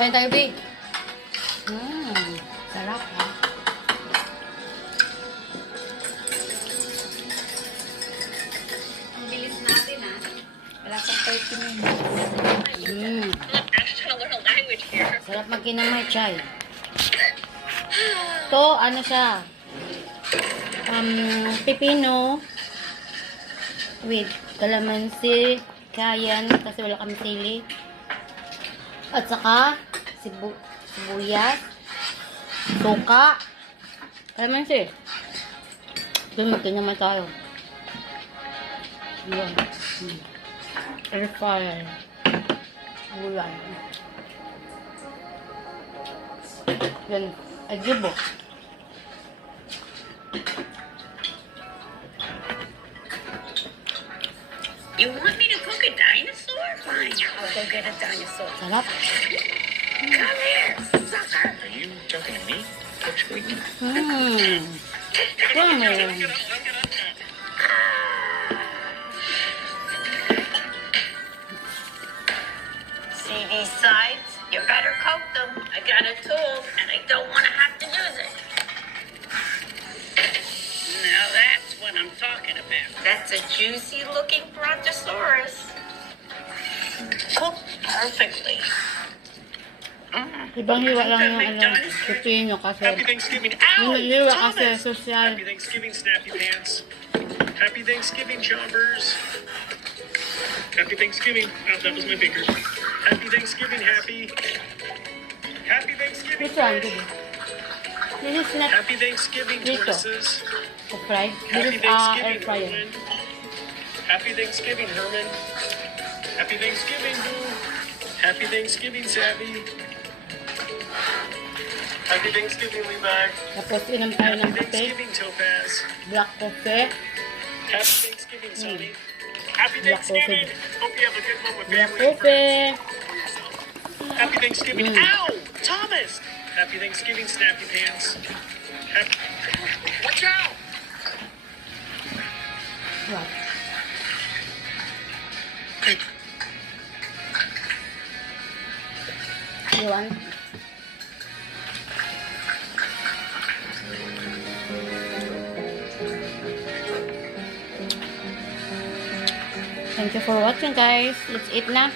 Kain tayo, babe. Sarap, ha? Ang bilis natin, ha? Wala pang 30 minutes. Sarap magkinamay, chay. To, ano siya? Pipino with calamansi, kayan, kasi wala kami sili. At saka, sibuyas, suka, calamansi. Dumito naman tayo. Yan. Air fryer. Gulay. Yan. Adobo. You want me to cook a dinosaur? Fine, I'll go get a dinosaur. Sarap. Come here, sucker. Are you talking to me? Actually, Yummy. See these sides? You better coat them. I got a tool, and I don't want to have to use it. Now that's what I'm talking about. That's a juicy-looking brontosaurus. Cooked perfectly. Ibang hiwa lang yung pipino kasi. Happy Thanksgiving. Yung Ow! hiwa kasi Thomas! social. Happy Thanksgiving, Snappy Pants. Happy Thanksgiving, Chompers. Happy Thanksgiving. Oh, that was my finger. Happy Thanksgiving, Happy. Happy Thanksgiving, Which one? Fish. This is not Happy Thanksgiving, Dito. Tortoises. fried. Happy This is air Thanksgiving, fryer. Herman. Happy Thanksgiving, Herman. Happy Thanksgiving, Boo. Happy Thanksgiving, Savvy. Happy Thanksgiving, Levi. Tapos inom tayo Happy ng kape. Thanksgiving, Topaz. Black coffee. Happy Thanksgiving, Sonny. Happy Black Thanksgiving. coffee. Hope you have a good one with Black family and coffee. friends. Happy Thanksgiving. Ow! Thomas! Happy Thanksgiving, Snappy Pants. Happy... Watch out! Wow. You want? Thank you for watching, guys. Let's eat na.